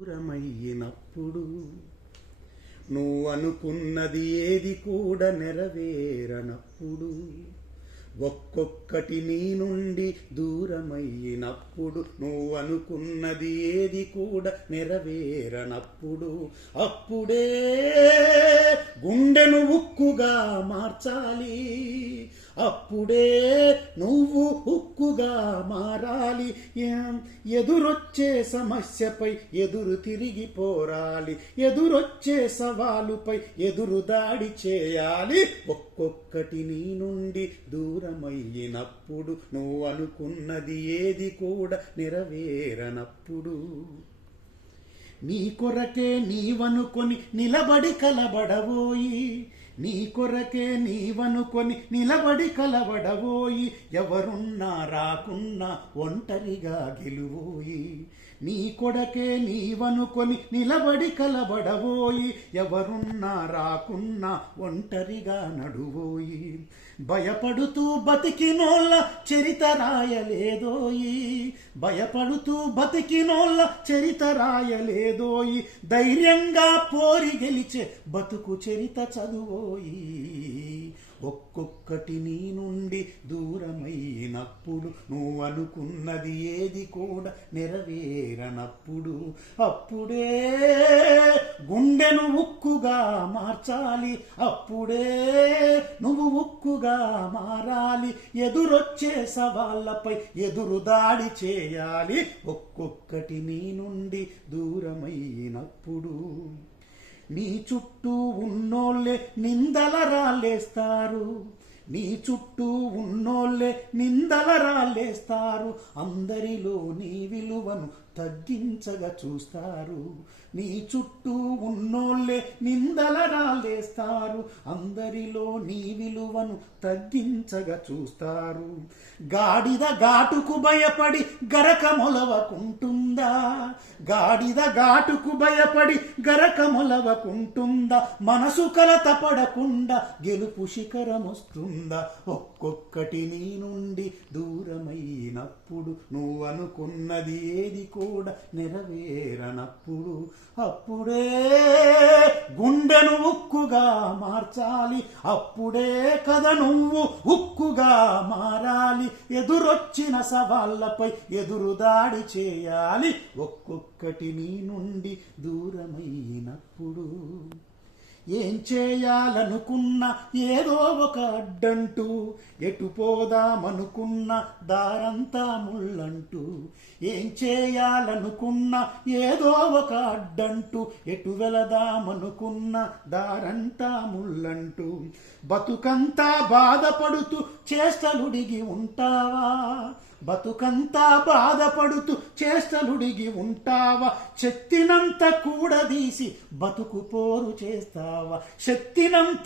దూరమయ్యినప్పుడు నువ్వు అనుకున్నది ఏది కూడా నెరవేరనప్పుడు ఒక్కొక్కటి నీ నుండి దూరమయ్యినప్పుడు నువ్వు అనుకున్నది ఏది కూడా నెరవేరనప్పుడు అప్పుడే గుండెను ఉక్కుగా మార్చాలి. అప్పుడే నువ్వు ఉక్కుగా మారాలి ఎదురొచ్చే సమస్యపై ఎదురు తిరిగి పోరాలి. ఎదురొచ్చే సవాలుపై ఎదురు దాడి చేయాలి. ఒక్కొక్కటి నీ నుండి దూరమయ్యినప్పుడు నువ్వు అనుకున్నది ఏది కూడా నెరవేరనప్పుడు. నీ కొరకే నీవనుకొని నిలబడి కలబడబోయి నీ కొరకే నీవనుకొని నిలబడి కలబడబోయి ఎవరున్నా రాకున్నా ఒంటరిగా గెలువోయి. నీ కొడకే నీవనుకొని నిలబడి కలబడబోయి ఎవరున్నా రాకున్నా ఒంటరిగా నడువోయి. భయపడుతూ బతికినోళ్ళ చరిత రాయలేదోయి. భయపడుతూ బతికినోళ్ళ చరిత రాయలేదోయి. ధైర్యంగా పోరి గెలిచే బతుకు చరిత పోయి ఒక్కొక్కటి నీ నుండి దూరమైనప్పుడు నువ్వు అనుకున్నది ఏది కూడా నెరవేరనప్పుడు అప్పుడే గుండెను ఉక్కుగా మార్చాలి అప్పుడే నువ్వు ఉక్కుగా మారాలి ఎదురొచ్చే సవాళ్ళపై ఎదురు దాడి చేయాలి ఒక్కొక్కటి నీ నుండి దూరమైనప్పుడు. నీ చుట్టూ ఉన్నోళ్ళే నిందల రాళ్ళేస్తారు నీ చుట్టూ ఉన్నోళ్ళే నిందల రాళ్ళేస్తారు అందరిలో నీ విలువను తగ్గించగా చూస్తారు. నీ చుట్టూ ఉన్నోళ్ళే నిందల రాళ్ళేస్తారు అందరిలో నీ విలువను తగ్గించగా చూస్తారు. గాడిద ఘాటుకు భయపడి గరక మొలవకుంటుంది గాడిద ఘాటుకు భయపడి గరక మొలవకుంటుందా మనసు కలత పడకుండా గెలుపు శిఖరమొస్తుందా? ఒక్కొక్కటి నీ నుండి దూరమైనప్పుడు నువ్వు అనుకున్నది ఏది కూడా నెరవేరనప్పుడు అప్పుడే గుండెను ఉక్కుగా మార్చాలి. అప్పుడే కథ నువ్వు ఉక్కుగా మారాలి. ఎదురొచ్చిన సవాళ్ళపై ఎదురు దాడి చేయాలి. ఒక్కొక్కటి నీ నుండి దూరమైనప్పుడు ఏం చేయాలనుకున్న ఏదో ఒక అడ్డంటూ ఎటు పోదామనుకున్న దారంతా ముళ్ళంటూ ఏం చేయాలనుకున్న ఏదో ఒక అడ్డంటూ ఎటు వెళదామనుకున్న దారంతా ముళ్ళంటూ బతుకంతా బాధపడుతూ చేష్టలుడిగి ఉంటావా? బతుకంతా బాధపడుతూ చేష్టలుడిగి ఉంటావా? శక్తినంత కూడదీసి బతుకు పోరు చేస్తావా? శక్తినంత